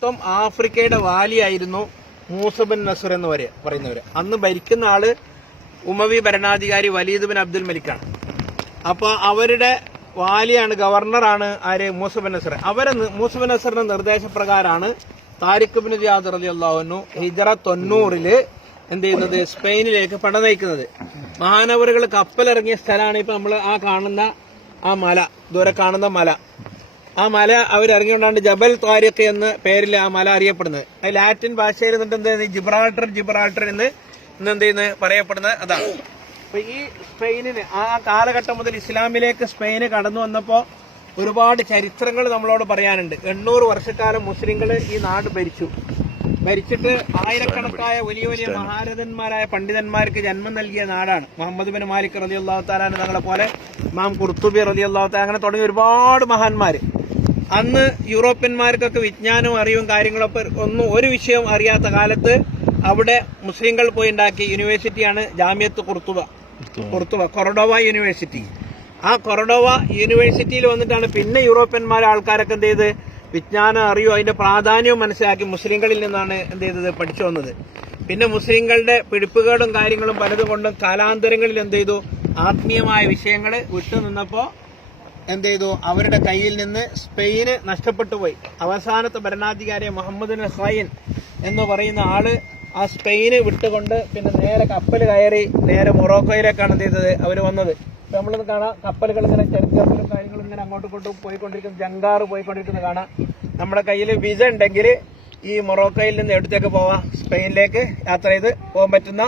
മൊത്തം ആഫ്രിക്കയുടെ വാലിയായിരുന്നു മൂസ ബിൻ നസർ എന്ന് പറയുന്നവര്. അന്ന് ഭരിക്കുന്ന ആള് ഉമവി ഭരണാധികാരി വലീദ് ബിൻ അബ്ദുൽ മലിക്കാണ്. അപ്പൊ അവരുടെ വാലിയാണ്, ഗവർണറാണ് ആര്? മൂസ ബിൻ നസർ. മൂസ ബിൻ നസറിന്റെ നിർദ്ദേശപ്രകാരമാണ് താരിഖ് ബിൻ സിയാദ് റളിയല്ലാഹു അൻഹു ഹിജ്റ 90 എന്ത് ചെയ്യുന്നത്? സ്പെയിനിലേക്ക് പട നയിക്കുന്നത്. മഹാനവറുകൾ കപ്പലിറങ്ങിയ സ്ഥലമാണ് ഇപ്പൊ നമ്മൾ ആ കാണുന്ന ആ മല, ദൂരെ കാണുന്ന മല. ആ മല അവരിറങ്ങിക്കൊണ്ടാണ് ജബൽ താരിഖ് എന്ന പേരിൽ ആ മല അറിയപ്പെടുന്നത്. അത് ലാറ്റിൻ ഭാഷയിൽ എന്നിട്ട് ജിബ്രാൾട്ടർ എന്ന് എന്ത് ചെയ്യുന്നത് പറയപ്പെടുന്നത് അതാണ്. അപ്പൊ ഈ സ്പെയിനിന് ആ കാലഘട്ടം മുതൽ ഇസ്ലാമിലേക്ക് സ്പെയിന് കടന്നു വന്നപ്പോ ഒരുപാട് ചരിത്രങ്ങൾ നമ്മളോട് പറയാനുണ്ട്. 800 വർഷക്കാലം മുസ്ലിങ്ങൾ ഈ നാട് ഭരിച്ചിട്ട് ആയിരക്കണക്കായ വലിയ വലിയ മഹാരഥന്മാരായ പണ്ഡിതന്മാർക്ക് ജന്മം നൽകിയ നാടാണ്. മുഹമ്മദ് ബിൻ മാലിക് റളിയല്ലാഹു തആല തങ്ങളെ പോലെ ഇമാം ഖുർത്തുബി റളിയല്ലാഹു തആല അങ്ങനെ തുടങ്ങിയ ഒരുപാട് മഹാന്മാര്. അന്ന് യൂറോപ്യന്മാർക്കൊക്കെ വിജ്ഞാനവും അറിവും കാര്യങ്ങളൊക്കെ ഒരു വിഷയവും അറിയാത്ത കാലത്ത് അവിടെ മുസ്ലിങ്ങൾ പോയി ഉണ്ടാക്കിയ യൂണിവേഴ്സിറ്റിയാണ് ജാമിയത്ത് ഖുർത്തുബ കൊറഡോവ യൂണിവേഴ്സിറ്റി. ആ കൊറഡോവ യൂണിവേഴ്സിറ്റിയിൽ വന്നിട്ടാണ് പിന്നെ യൂറോപ്യന്മാരെ ആൾക്കാരൊക്കെ എന്ത് ചെയ്ത് വിജ്ഞാനം അറിയോ അതിന്റെ പ്രാധാന്യവും മനസ്സിലാക്കി മുസ്ലിങ്ങളിൽ നിന്നാണ് എന്ത് ചെയ്തത് പഠിച്ചു വന്നത്. പിന്നെ മുസ്ലിങ്ങളുടെ പിടിപ്പുകളും കാര്യങ്ങളും പലതും കൊണ്ടും കാലാന്തരങ്ങളിൽ എന്ത് ചെയ്തു ആത്മീയമായ വിഷയങ്ങൾ വിട്ടുനിന്നപ്പോ എന്ത് ചെയ്തു അവരുടെ കയ്യിൽ നിന്ന് സ്പെയിന് നഷ്ടപ്പെട്ടു പോയി. അവസാനത്തെ ഭരണാധികാരി മുഹമ്മദ് ബിൻ ഖായിൻ എന്ന് പറയുന്ന ആള് ആ സ്പെയിന് വിട്ടുകൊണ്ട് പിന്നെ നേരെ കപ്പൽ കയറി നേരെ മൊറോക്കോയിലേക്കാണ് എന്ത് ചെയ്തത് അവര് വന്നത്. നമ്മളിന്ന് കാണാം കപ്പലുകൾ ഇങ്ങനെ ചെറുക്കപ്പലും കാര്യങ്ങളും ഇങ്ങനെ അങ്ങോട്ടും ഇങ്ങോട്ടും പോയിക്കൊണ്ടിരിക്കുന്ന ജങ്കാറ് പോയിക്കൊണ്ടിരിക്കുന്നത് കാണാം. നമ്മുടെ കയ്യിൽ വിസ ഉണ്ടെങ്കിൽ ഈ മൊറോക്കോയിൽ നിന്ന് എവിടത്തേക്ക് പോവാം? സ്പെയിനിലേക്ക് യാത്ര ചെയ്ത് പോകാൻ പറ്റുന്ന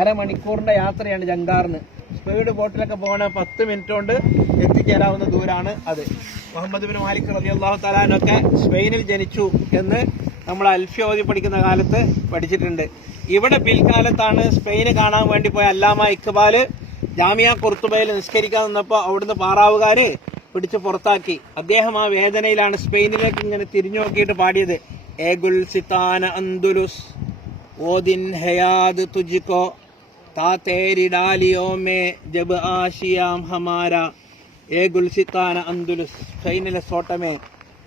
അരമണിക്കൂറിന്റെ യാത്രയാണ് ജങ്കാറിന്. സ്പീഡ് ബോട്ടിലൊക്കെ പോകണ 10 മിനിറ്റ് കൊണ്ട് എത്തിച്ചേരാവുന്ന ദൂരാണ് അത്. മുഹമ്മദ് ബിൻ മാലിക് റളിയല്ലാഹു തആല അൻഹു സ്പെയിനിൽ ജനിച്ചു എന്ന് നമ്മൾ അൽഫിയ ഓതി പഠിക്കുന്ന കാലത്ത് പഠിച്ചിട്ടുണ്ട്. ഇവിടെ പിൽക്കാലത്താണ് സ്പെയിന് കാണാൻ വേണ്ടി പോയ അല്ലാമ ഇഖ്ബാല് ജാമിയ ഖുർത്തുബയിൽ നിസ്കരിക്കാൻ നിന്നപ്പോ അവിടുന്ന് പാറാവുകാര് പിടിച്ച് പുറത്താക്കി. അദ്ദേഹം ആ വേദനയിലാണ് സ്പെയിനിലേക്ക് ഇങ്ങനെ തിരിഞ്ഞു നോക്കിയിട്ട് പാടിയത് ഏ ഗുൽ സിത്താന അന്ദുലുസ് ഓദിൻ ഹയാദ് തുജിക്കോ താ തേരി ഡാലിയോ മേ ജബ് ആശിയാം ഹമാര ഏ ഗുൽ സിത്താന അന്ദുലുസ് സ്പെയിനിലെ സോട്ടമേ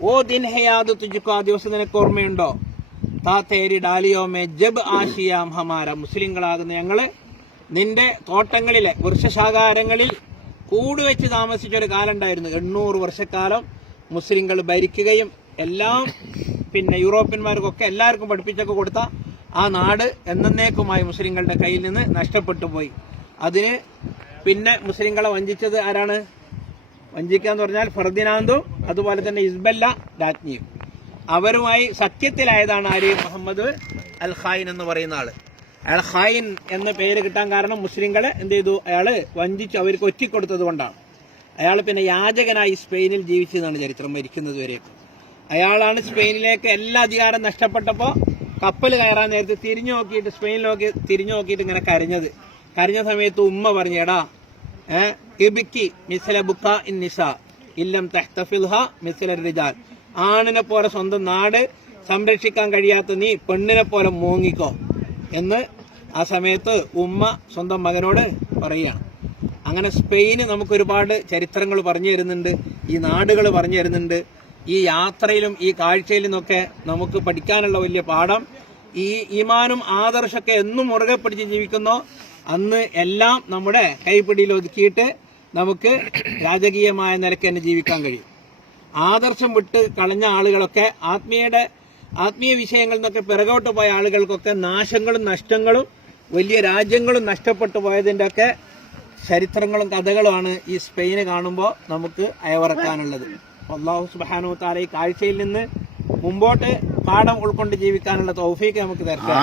ഓ ദിൻ ഹയാദ് തുജിക്കോ. ആ ദിവസം നിനക്ക് ഓർമ്മയുണ്ടോ? താ തേരി ഡാലിയോ മേ ജബ് ആശിയാം ഹമാര. മുസ്ലിങ്ങളാകുന്ന ഞങ്ങള് നിന്റെ തോട്ടങ്ങളിലെ വൃക്ഷശാഖാരങ്ങളിൽ കൂടുവെച്ച് താമസിച്ച ഒരു കാലം ഉണ്ടായിരുന്നു. 800 വർഷക്കാലം മുസ്ലിങ്ങൾ ഭരിക്കുകയും എല്ലാം പിന്നെ യൂറോപ്യന്മാർക്കൊക്കെ എല്ലാവർക്കും പഠിപ്പിച്ചൊക്കെ കൊടുത്ത ആ നാട് എന്നേക്കുമായി മുസ്ലിങ്ങളുടെ കയ്യിൽ നിന്ന് നഷ്ടപ്പെട്ടു പോയി. അതിന് പിന്നെ മുസ്ലിങ്ങളെ വഞ്ചിച്ചത് ആരാണ്? വഞ്ചിക്കാന്ന് പറഞ്ഞാൽ ഫെർദിനാന്ദും അതുപോലെ തന്നെ ഇസ്ബല്ല രാജ്ഞിയും. അവരുമായി സഖ്യത്തിലായതാണ് ആര്? മുഹമ്മദ് അൽ ഖായിൻ എന്ന് പറയുന്ന ആള്. അയാൾ ഖായിൻ എന്ന പേര് കിട്ടാൻ കാരണം മുസ്ലിങ്ങളെ എന്ത് ചെയ്തു? അയാള് വഞ്ചിച്ചു അവർക്ക് ഒറ്റിക്കൊടുത്തത് കൊണ്ടാണ്. അയാൾ പിന്നെ യാചകനായി സ്പെയിനിൽ ജീവിച്ചതാണ് ചരിത്രം മരിക്കുന്നത് വരെ. അയാളാണ് സ്പെയിനിലേക്ക് എല്ലാ അധികാരം നഷ്ടപ്പെട്ടപ്പോ കപ്പൽ കയറാൻ നേരത്തെ സ്പെയിനിലേക്ക് തിരിഞ്ഞു നോക്കിയിട്ട് ഇങ്ങനെ കരഞ്ഞ സമയത്ത് ഉമ്മ പറഞ്ഞു, എടാ ഇബിക്കി മിസ്ല ബുക്ക ഇൻ നിസാ ഇല്ലം തഹ്തഫിൽഹ മിസ്ല റിജാൽ. ആണിനെ പോലെ സ്വന്തം നാട് സംരക്ഷിക്കാൻ കഴിയാത്ത നീ പെണ്ണിനെ പോലെ മൂങ്ങിക്കോ എന്ന് ആ സമയത്ത് ഉമ്മ സ്വന്തം മകനോട് പറയുകയാണ്. അങ്ങനെ സ്പെയിന് നമുക്ക് ഒരുപാട് ചരിത്രങ്ങൾ പറഞ്ഞു തരുന്നുണ്ട്, ഈ നാടുകൾ പറഞ്ഞു തരുന്നുണ്ട്. ഈ യാത്രയിലും ഈ കാഴ്ചയിലും ഒക്കെ നമുക്ക് പഠിക്കാനുള്ള വലിയ പാഠം ഈ ഈമാനും ആദർശമൊക്കെ എന്നും മുറുകെ പിടിച്ച് ജീവിക്കുന്നോ അന്ന് എല്ലാം നമ്മുടെ കൈപ്പിടിയിൽ ഒതുക്കിയിട്ട് നമുക്ക് രാജകീയമായ നിലയ്ക്ക് തന്നെ ജീവിക്കാൻ കഴിയും. ആദർശം വിട്ട് കളഞ്ഞ ആളുകളൊക്കെ ആത്മീയ വിഷയങ്ങളിൽ നിന്നൊക്കെ പിറകോട്ട് പോയ ആളുകൾക്കൊക്കെ നാശങ്ങളും നഷ്ടങ്ങളും വലിയ രാജ്യങ്ങളും നഷ്ടപ്പെട്ടു പോയതിന്റെ ഒക്കെ ചരിത്രങ്ങളും കഥകളുമാണ് ഈ സ്പെയിന് കാണുമ്പോൾ നമുക്ക് അയവറക്കാനുള്ളത്. അല്ലാഹു സുബ്ഹാനഹു വ തആല ഈ കാഴ്ചയിൽ നിന്ന് മുമ്പോട്ട് പാഠം ഉൾക്കൊണ്ട് ജീവിക്കാനുള്ള തൗഫീഖ് നമുക്ക് തരട്ടെ.